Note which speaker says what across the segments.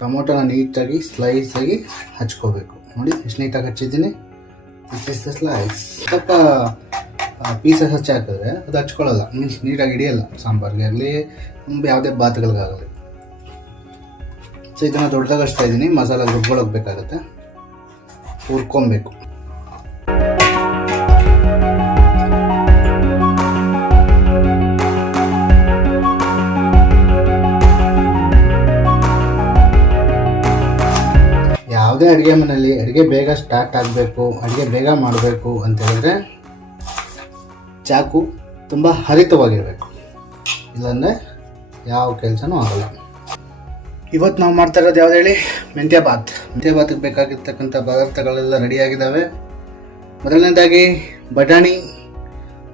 Speaker 1: ಟೊಮೊಟೊನ ನೀಟಾಗಿ ಸ್ಲೈಸ್ ಆಗಿ ಹಚ್ಕೋಬೇಕು. ನೋಡಿ, ಎಷ್ಟು ನೀಟಾಗಿ ಹಚ್ಚಿದ್ದೀನಿ. ದಿಸ್ ಸ್ಲೈಸ್ ಸ್ವಲ್ಪ ಪೀಸಸ್ ಹಚ್ಚಿ ಹಾಕಿದ್ರೆ ಅದು ಹಚ್ಕೊಳ್ಳಲ್ಲ. ಮೀನ್ಸ್ ನೀಟಾಗಿ ಹಿಡಿಯಲ್ಲ ಸಾಂಬಾರ್ಗೆ. ಆಗಲಿ ಯಾವುದೇ ಬಾತ್ಗಳಿಗಾಗಲಿ. ಸೊ ಇದನ್ನು ದೊಡ್ಡದಾಗ ಹಚ್ತಾ ಇದ್ದೀನಿ. ಮಸಾಲ ರುಬ್ಕೊಳಕ್ ಬೇಕಾಗುತ್ತೆ. ಹುರ್ಕೊಬೇಕು. ಯಾವುದೇ ಅಡುಗೆ ಮನೆಯಲ್ಲಿ ಅಡುಗೆ ಬೇಗ ಸ್ಟಾರ್ಟ್ ಆಗಬೇಕು, ಅಡುಗೆ ಬೇಗ ಮಾಡಬೇಕು ಅಂತ ಹೇಳಿದ್ರೆ ಚಾಕು ತುಂಬ ಹರಿತವಾಗಿರಬೇಕು. ಇಲ್ಲಾಂದರೆ ಯಾವ ಕೆಲಸನೂ ಆಗಲ್ಲ. ಇವತ್ತು ನಾವು ಮಾಡ್ತಾ ಇರೋದು ಯಾವ್ದು ಹೇಳಿ? ಮೆಂತ್ಯ ಬಾತ್ ಮೆಂತ್ಯ ಬಾತ್ಗೆ ಬೇಕಾಗಿರ್ತಕ್ಕಂಥ ಪದಾರ್ಥಗಳೆಲ್ಲ ರೆಡಿಯಾಗಿದ್ದಾವೆ. ಮೊದಲನೇದಾಗಿ ಬಟಾಣಿ,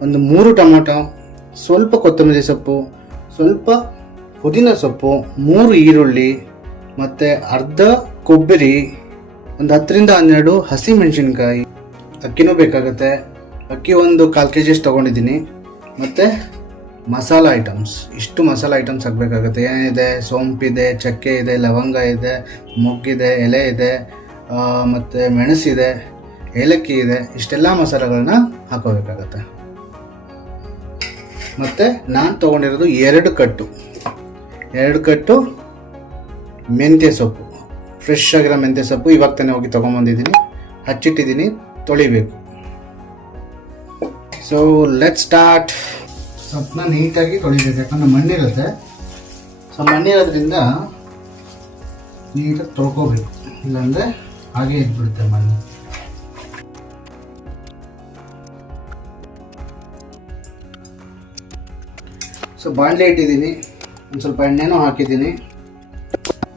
Speaker 1: ಒಂದು ಮೂರು ಟೊಮೊಟೊ, ಸ್ವಲ್ಪ ಕೊತ್ತಂಬರಿ ಸೊಪ್ಪು, ಸ್ವಲ್ಪ ಪುದೀನ ಸೊಪ್ಪು, ಮೂರು ಈರುಳ್ಳಿ, ಮತ್ತು ಅರ್ಧ ಕೊಬ್ಬರಿ ಒಂದು ಹತ್ತರಿಂದ ಹನ್ನೆರಡು ಹಸಿ ಮೆಣಸಿನ್ಕಾಯಿ. ಅಕ್ಕಿನೂ ಬೇಕಾಗುತ್ತೆ. ಅಕ್ಕಿ ಒಂದು ಕಾಲು ಕೆ ಜಿಷ್ಟು ತೊಗೊಂಡಿದ್ದೀನಿ. ಮತ್ತು ಮಸಾಲ ಐಟಮ್ಸ್. ಇಷ್ಟು ಮಸಾಲ ಐಟಮ್ಸ್ ಹಾಕಬೇಕಾಗುತ್ತೆ. ಏನಿದೆ? ಸೋಂಪಿದೆ, ಚಕ್ಕೆ ಇದೆ, ಲವಂಗ ಇದೆ, ಮೊಗ್ಗಿದೆ, ಎಲೆ ಇದೆ ಮತ್ತು ಮೆಣಸಿದೆ, ಏಲಕ್ಕಿ ಇದೆ. ಇಷ್ಟೆಲ್ಲ ಮಸಾಲೆಗಳನ್ನ ಹಾಕೋಬೇಕಾಗತ್ತೆ ಮತ್ತು ನಾನು ತೊಗೊಂಡಿರೋದು ಎರಡು ಕಟ್ಟು. ಎರಡು ಕಟ್ಟು ಮೆಂತ್ಯ ಸೊಪ್ಪು. ಫ್ರೆಶ್ ಆಗಿರೋ ಮೆಂತ್ಯ ಸೊಪ್ಪು ಇವಾಗ ತಾನೇ ಹೋಗಿ ತೊಗೊಂಬಂದಿದ್ದೀನಿ. ಹಚ್ಚಿಟ್ಟಿದ್ದೀನಿ, ತೊಳಿಬೇಕು. ಸೊ ಲೆಟ್ ಸ್ಟಾರ್ಟ್ ಸೊಪ್ಪನ್ನ ನೀಟಾಗಿ ತೊಳಿಬೇಕು, ಯಾಕಂದ್ರೆ ಮಣ್ಣಿರುತ್ತೆ ಸೊ ಮಣ್ಣಿರೋದ್ರಿಂದ ನೀಟಾಗಿ ತೊಳ್ಕೋಬೇಕು. ಇಲ್ಲಾಂದರೆ ಹಾಗೆ ಇದ್ಬಿಡುತ್ತೆ ಮಣ್ಣು. ಸೊ ಬಾಣಲೆ ಇಟ್ಟಿದ್ದೀನಿ. ಒಂದು ಸ್ವಲ್ಪ ಎಣ್ಣೆನೂ ಹಾಕಿದ್ದೀನಿ.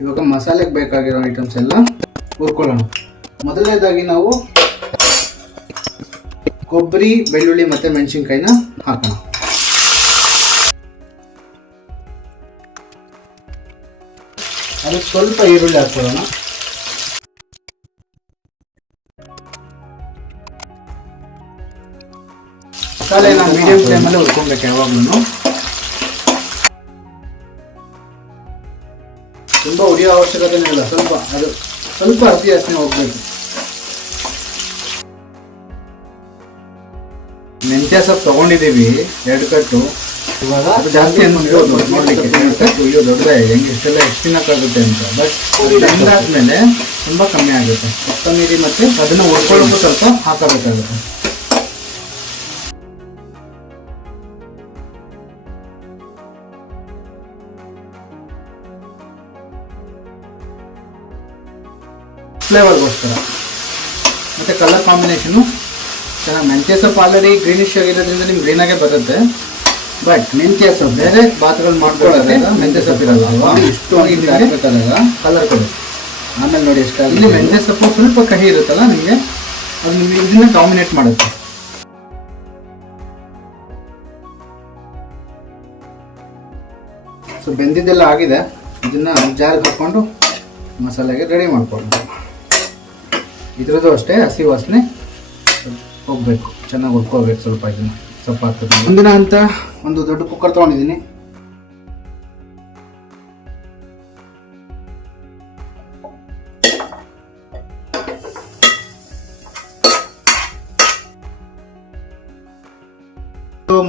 Speaker 1: ಇವಾಗ ಮಸಾಲೆಗೆ ಬೇಕಾಗಿರೋ ಐಟಮ್ಸ್ ಎಲ್ಲ ಹುರ್ಕೊಳ್ಳೋಣ. ಮೊದಲನೇದಾಗಿ ನಾವು ಕೊಬ್ಬರಿ, ಬೆಳ್ಳುಳ್ಳಿ ಮತ್ತು ಮೆಣಸಿನ್ಕಾಯಿನ ಹಾಕೋಣ. ಅದಕ್ಕೆ ಸ್ವಲ್ಪ ಈರುಳ್ಳಿ ಹಾಕ್ಕೊಳ್ಳೋಣ. ಮಸಾಲೆನ ಮೀಡಿಯಂ ಫ್ಲೇಮಲ್ಲಿ ಹುರ್ಕೊಬೇಕು ಯಾವಾಗ್ಲೂ ತುಂಬ ಉರಿಯೋ ಅವಶ್ಯಕತೆ ಇಲ್ಲ. ಸ್ವಲ್ಪ ಅದು ಸ್ವಲ್ಪ ಹಸಿ ಹಸಿ ಹೋಗ್ಬೇಕು. ಮೆಂತ್ಯ ಸೊಪ್ಪು ತಗೊಂಡಿದ್ದೀವಿ ಎರಡು ಕಟ್ಟು. ಇವಾಗ ಅದು ಜಾಸ್ತಿ ಅನ್ಸ್ಬೋದು ನೋಡ್ಲಿಕ್ಕೆ ಅಯ್ಯೋ ದೊಡ್ಡದೇ. ಹೆಂಗೆ ಇಷ್ಟೆಲ್ಲ ಎಷ್ಟು ತಿನ್ನಕ್ಕಾಗುತ್ತೆ ಅಂತ. ಬಟ್ ಬೆಂದಾದ್ಮೇಲೆ ತುಂಬ ಕಮ್ಮಿ ಆಗುತ್ತೆ. ಕೊತ್ತಂಬರಿ ಮತ್ತೆ ಅದನ್ನ ಹುರ್ಕೊಳ್ಳೋಕ್ಕೂ ಸ್ವಲ್ಪ ಹಾಕಬೇಕಾಗುತ್ತೆ. ಫ್ಲೇವರ್ಗೋಸ್ಕರ. ಮತ್ತು ಕಲರ್ ಕಾಂಬಿನೇಷನು. ಚೆನ್ನಾಗಿ ಮೆಂತ್ಯ ಸೊಪ್ಪು ಆಲ್ರೆಡಿ ಗ್ರೀನಿಶ್ ಆಗಿರೋದ್ರಿಂದ ನಿಮ್ಗೆ ಗ್ರೀನಾಗೆ ಬರುತ್ತೆ. ಬಟ್ ಮೆಂತ್ಯ ಸೊಪ್ಪು ಬೇರೆ ಬಾತ್ಗಳು ಮಾಡ್ಕೊಳ್ಳೋದ್ರೆ ಮೆಂತ್ಯ ಸೊಪ್ಪು ಇರಲ್ಲ ಅಲ್ವಾ? ಇಷ್ಟು ಹಾಕಬೇಕಾದಾಗ ಕಲರ್ ಕೊಡಿ. ಆಮೇಲೆ ನೋಡಿ ಎಷ್ಟು ಇಲ್ಲಿ ಮೆಂತ್ಯ ಸೊಪ್ಪು ಸ್ವಲ್ಪ ಕಹಿ ಇರುತ್ತಲ್ಲ ನಿಮಗೆ ಅದು ನಿಮಗೆ ಇದನ್ನ ಡಾಮಿನೇಟ್ ಮಾಡುತ್ತೆ. ಸೊ ಬೆಂದಿದ್ದೆಲ್ಲ ಆಗಿದೆ. ಇದನ್ನು ಜಾರಿಗೆ ಹಾಕ್ಕೊಂಡು ಮಸಾಲೆಗೆ ರೆಡಿ ಮಾಡ್ಕೊಂಡು ಇದ್ರದ್ದು ಅಷ್ಟೇ, ಹಸಿ ವಾಸನೆ ಹೋಗ್ಬೇಕು. ಚೆನ್ನಾಗಿ ಹುರ್ಕೋಬೇಕು ಸ್ವಲ್ಪ ಇದನ್ನು ಸ್ವಲ್ಪ ಆಗ್ತದೆ ಮುಂದಿನ ಹಂತ ಒಂದು ದೊಡ್ಡ ಕುಕ್ಕರ್ ತೊಗೊಂಡಿದ್ದೀನಿ.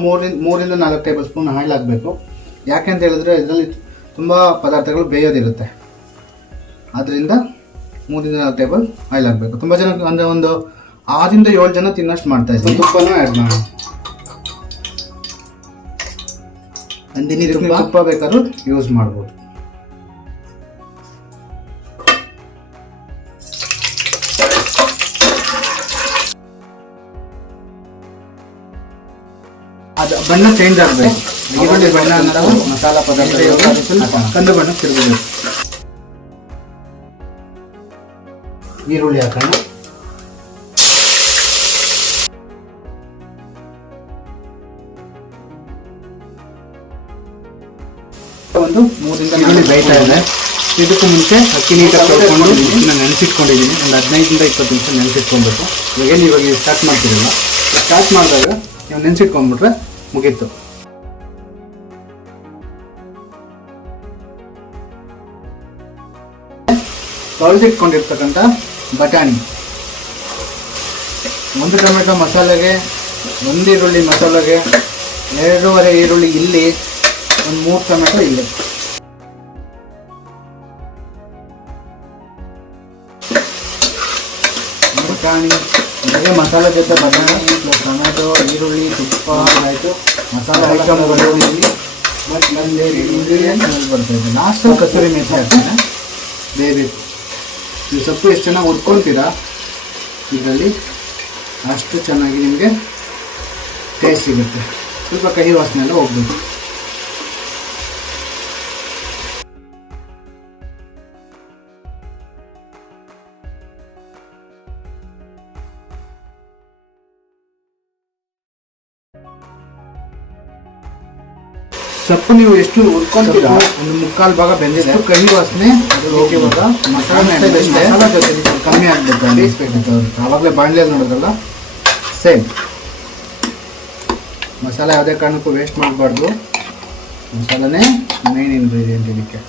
Speaker 1: ಮೂರಿಂದ ಮೂರಿಂದ ನಾಲ್ಕು ಟೇಬಲ್ ಸ್ಪೂನ್ ಆಯಿಲ್ ಹಾಕಬೇಕು. ಯಾಕೆ ಅಂತ ಹೇಳಿದ್ರೆ ಇದರಲ್ಲಿ ತುಂಬ ಪದಾರ್ಥಗಳು ಬೇಯೋದಿರುತ್ತೆ. ಆದ್ದರಿಂದ ಮೂರಿಂದ ನಾಲ್ಕು ಟೇಬಲ್ ಆಯಿಲ್ ಹಾಕಬೇಕು. ತುಂಬ ಜನ ಅಂದರೆ ಒಂದು ಆರಿಂದ ಏಳು ಜನ ತಿನ್ನಷ್ಟು ಮಾಡ್ತಾ ಇದ್ದೀನಿ ತುಪ್ಪನೂ ಆ್ಯಡ್ ಮಾಡಿ. ಅಂದಿನ ತುಪ್ಪ? ತುಪ್ಪ ಬೇಕಾದ್ರೂ ಯೂಸ್ ಮಾಡ್ಬೋದು. ಅದು ಬಣ್ಣ ಚೇಂಜ್ ಆಗಬೇಕು. ಈರುಳ್ಳಿ ಬಣ್ಣ ಅಂತ ಮಸಾಲ ಪದಾರ್ಥ ಕಂದು ಬಣ್ಣ ತಿರುಗಬೇಕು. ಈರುಳ್ಳಿ ಹಾಕೋಣ ಒಂದು ಮೂರಿಂದ ಈರುಳ್ಳಿ ಬೇಯ್ತಾ ಇದೆ. ಇದಕ್ಕೂ ಮುಂಚೆ ಅಕ್ಕಿ ನೀಟಾಗಿ ತೊಳ್ಕೊಂಡು ನಾನು ನೆನೆಸಿಟ್ಕೊಂಡಿದ್ದೀನಿ. ಒಂದು ಹದಿನೈದರಿಂದ ಇಪ್ಪತ್ತು ನಿಮಿಷ ನೆನೆಸಿಟ್ಕೊಬೇಕು. ಇವಾಗ ಏನು ಇವಾಗ ನೀವು ಸ್ಟಾರ್ಟ್ ಮಾಡ್ತೀರಲ್ಲ ಸ್ಟಾರ್ಟ್ ಮಾಡಿದಾಗ ನೀವು ನೆನೆಸಿಟ್ಕೊಂಡ್ಬಿಟ್ರೆ ಮುಗೀತು. ತೊಳೆದಿಟ್ಕೊಂಡಿರ್ತಕ್ಕಂಥ ಬಟಾಣಿ. ಒಂದು ಟೊಮೆಟೊ ಮಸಾಲೆಗೆ ಒಂದು ಈರುಳ್ಳಿ ಮಸಾಲೆಗೆ ಎರಡೂವರೆ ಈರುಳ್ಳಿ ಇಲ್ಲಿ ಒಂದು ಮೂರು ಟೊಮೆಟೊ ಇಲ್ಲಿ. ಬಟಾಣಿ ಜೊತೆಗೆ ಮಸಾಲೆ ಜೊತೆ ಬಟಾಣಿ ಟೊಮೆಟೊ ಈರುಳ್ಳಿ ತುಪ್ಪ ಆಯಿತು. ಮಸಾಲೆ ಐಟಮ್ ಇಲ್ಲಿ. ಬಟ್ ನಂದು ಇಂಗ್ರೀಡಿಯೆಂಟ್ ಬರ್ತಾ ಇದೆ ಲಾಸ್ಟು ಕಸೂರಿ ಮೆಥಿ ಹಾಕ್ತೇನೆ. ನೀವು ಸೊಪ್ಪು ಎಷ್ಟು ಚೆನ್ನಾಗಿ ಹುರ್ಕೊಳ್ತೀರಾ ಇದರಲ್ಲಿ ಅಷ್ಟು ಚೆನ್ನಾಗಿ ನಿಮಗೆ ಟೇಸ್ಟ್ ಸಿಗುತ್ತೆ. ಸ್ವಲ್ಪ ಕಹಿ ವಾಸನೆ ಎಲ್ಲ ಹೋಗ್ಬೇಕು ಸೊಪ್ಪು ನೀವು ಎಷ್ಟು ಉಟ್ಕೊಂತೀರಾ ಒಂದು ಮುಕ್ಕಾಲು ಭಾಗ ಬೆಂದಿದೆ. ಕಹಿ ವಾಸನೆ? ಇವಾಗ ಮಸಾಲೆ ಮಸಾಲ ಜೊತೆ ಕಮ್ಮಿ ಆಗ್ಬೇಕು ಬೇಯಿಸ್ಬೇಕಿತ್ತು ಅವ್ರು. ಆವಾಗಲೇ ಬಾಣಲೆಯಲ್ಲಿ ನೋಡೋದಲ್ಲ ಸೇಮ್. ಮಸಾಲೆ ಯಾವುದೇ ಕಾರಣಕ್ಕೂ ವೇಸ್ಟ್ ಮಾಡಬಾರ್ದು. ಮಸಾಲನೇ ಮೇನ್ ಇಂಗ್ರೀಡಿಯೆಂಟ್ ಇದಕ್ಕೆ.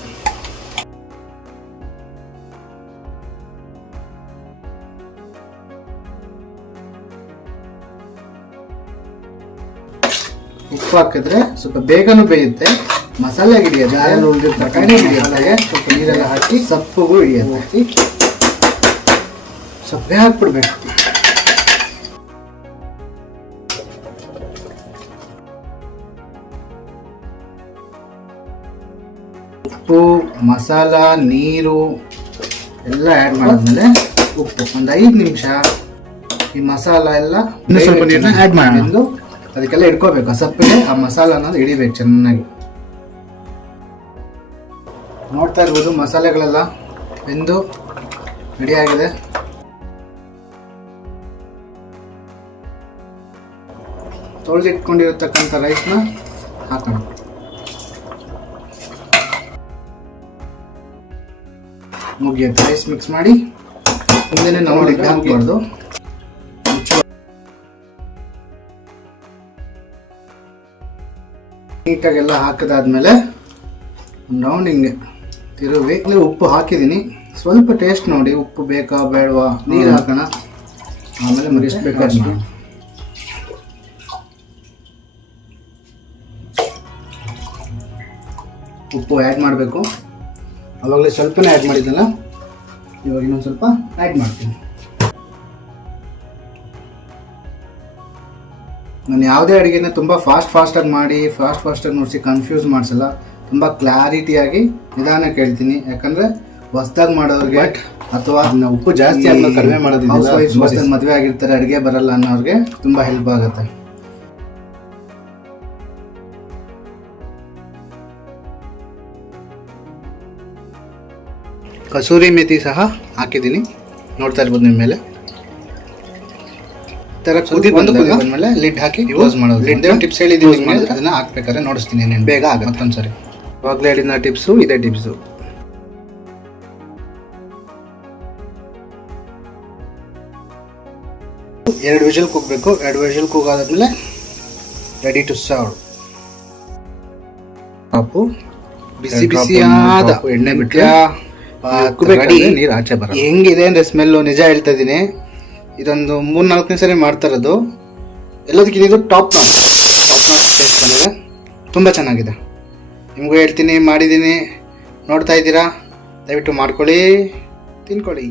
Speaker 1: ಉಪ್ಪು ಹಾಕಿದ್ರೆ ಸ್ವಲ್ಪ ಬೇಗನೂ ಬೇಯುತ್ತೆ. ಮಸಾಲೆ ಹಿಡಿಯೋದು ಅದ್ರಲ್ಲಿ ಉಳಿದಿರೋ ತರಕಾರಿ ಹಿಡಿಯೋದಾಗೆ ಸ್ವಲ್ಪ ನೀರೆಲ್ಲ ಹಾಕಿ ಸೊಪ್ಪುಗೂ ಹಿಡಿಯುತ್ತೆ. ಸೊಪ್ಪೆ ಹಾಕ್ಬಿಡ್ಬೇಕು. ಉಪ್ಪು ಮಸಾಲ ನೀರು ಎಲ್ಲ ಆ್ಯಡ್ ಮಾಡಿದ್ಮೇಲೆ ಉಪ್ಪು. ಒಂದು ಐದು ನಿಮಿಷ ಈ ಮಸಾಲ ಎಲ್ಲ
Speaker 2: ಸ್ವಲ್ಪ ನೀರನ್ನ ಆ್ಯಡ್ ಮಾಡೋಣ.
Speaker 1: ಅದಕ್ಕೆಲ್ಲ ಇಟ್ಕೋಬೇಕು ಸಪ್ಪಿಗೆ ಆ ಮಸಾಲ ಅನ್ನೋದು ಹಿಡಿಬೇಕು ಚೆನ್ನಾಗಿ. ನೋಡ್ತಾ ಇರ್ಬೋದು ಮಸಾಲೆಗಳೆಲ್ಲ ಬೆಂದು ರೆಡಿಯಾಗಿದೆ ತೊಳೆದಿಟ್ಕೊಂಡಿರತಕ್ಕಂಥ ರೈಸ್ನ ಹಾಕೋಣ. ಮುಗಿಯುತ್ತೆ ರೈಸ್ ಮಿಕ್ಸ್ ಮಾಡಿ. ಮುಂದೆ ನಾವು ಹಾಕ್ಬಾರ್ದು. ನೀಟಾಗೆಲ್ಲ ಹಾಕಿದಾದ್ಮೇಲೆ ರೌಂಡ್ ಹಿಂಗೆ ತಿರುವಿ. ಇಲ್ಲಿ ಉಪ್ಪು ಹಾಕಿದ್ದೀನಿ. ಸ್ವಲ್ಪ ಟೇಸ್ಟ್ ನೋಡಿ ಉಪ್ಪು ಬೇಕಾ ಬೇಡವಾ? ನೀರು ಹಾಕೋಣ. ಆಮೇಲೆ ಮರಿಷ್ಟು ಬೇಕಾದ್ರೆ ಉಪ್ಪು ಆ್ಯಡ್ ಮಾಡಬೇಕು. ಅವಾಗಲೇ ಸ್ವಲ್ಪನೇ ಆ್ಯಡ್ ಮಾಡಿದ್ದಲ್ಲ? ಇವಾಗ ಇನ್ನೊಂದು ಸ್ವಲ್ಪ ಆ್ಯಡ್ ಮಾಡ್ತೀನಿ. ನಾನು ಯಾವುದೇ ಅಡುಗೆನ ತುಂಬ ಫಾಸ್ಟ್ ಫಾಸ್ಟಾಗಿ ಮಾಡಿ ಫಾಸ್ಟ್ ಫಾಸ್ಟಾಗಿ ನೋಡಿಸಿ ಕನ್ಫ್ಯೂಸ್ ಮಾಡಿಸಲ್ಲ. ತುಂಬ ಕ್ಲಾರಿಟಿಯಾಗಿ ನಿಧಾನ ಕೇಳ್ತೀನಿ. ಯಾಕಂದರೆ ಹೊಸ್ದಾಗಿ ಮಾಡೋರಿಗೆ ಅಥವಾ ಉಪ್ಪು ಜಾಸ್ತಿ ಅನ್ನ ಕಡಿಮೆ ಮಾಡೋದಿಲ್ಲ ಮದುವೆ ಆಗಿರ್ತಾರೆ ಅಡುಗೆ ಬರಲ್ಲ ಅನ್ನೋರಿಗೆ ತುಂಬ ಹೆಲ್ಪ್ ಆಗುತ್ತೆ. ಕಸೂರಿ ಮೇಥಿ ಸಹ ಹಾಕಿದ್ದೀನಿ. ನೋಡ್ತಾ ಇರ್ಬೋದು ನಿಮ್ಮ ಮೇಲೆ. ತರ ಕುದಿ ಬಂದು ಕುದಿ ಬಂದ್ಮೇಲೆ ಲಿಡ್ ಹಾಕಿ ಯೂಸ್ ಮಾಡೋದು. ಲಿಡ್ ಟಿಪ್ಸ್ ಹೇಳಿದ್ದೀವಿ ಯೂಸ್ ಮಾಡಿದ್ರೆ ಅದನ್ನ ಹಾಕ್ಬೇಕಾದ್ರೆ ನೋಡಿಸ್ತೀನಿ ನೀನು ಬೇಗ ಆಗುತ್ತೆ. ಮತ್ತೊಂದ್ಸರಿ. ಇವಾಗಲೇ ಹೇಳಿದ ಟಿಪ್ಸು ಇದೇ ಟಿಪ್ಸು ಎರಡು ವಿಷಲ್ ಕೂಗಬೇಕು ಎರಡು ವಿಷಲ್ ಕೂಗಾದ್ಮೇಲೆ ರೆಡಿ ಟು ಸರ್ವ್ ಕಾಪು ಬಿಸಿ ಬಿಸಿಯಾದ ಎಣ್ಣೆ ಬಿಟ್ಟು ನೀರು ಆಚೆ ಬರ ಹೆಂಗಿದೆ ಅಂದ್ರೆ ಸ್ಮೆಲ್ಲು ನಿಜ ಹೇಳ್ತಾ ಇದ್ದೀನಿ. ಇದೊಂದು ಮೂರು ನಾಲ್ಕನೇ ಸರಿ ಮಾಡ್ತಾ ಇರೋದು. ಎಲ್ಲದಕ್ಕಿಂತ ಇದು top notch top notch taste ಬಂದಿದೆ. ತುಂಬ ಚೆನ್ನಾಗಿದೆ. ನಿಮಗೂ ಹೇಳ್ತೀನಿ, ಮಾಡಿದ್ದೀನಿ. ನೋಡ್ತಾ ಇದ್ದೀರಾ? ದಯವಿಟ್ಟು ಮಾಡ್ಕೊಳ್ಳಿ. ತಿನ್ಕೊಳ್ಳಿ.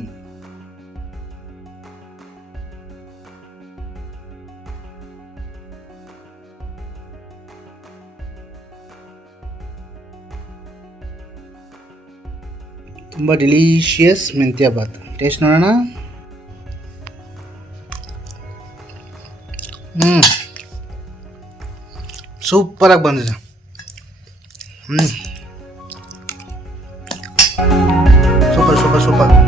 Speaker 1: ತುಂಬ ಡಿಲೀಷಿಯಸ್ ಮೆಂತ್ಯ ಬಾತ್ ಟೇಸ್ಟ್ ನೋಡೋಣ. હમ. સૂપર બને છે? હમ. Super super super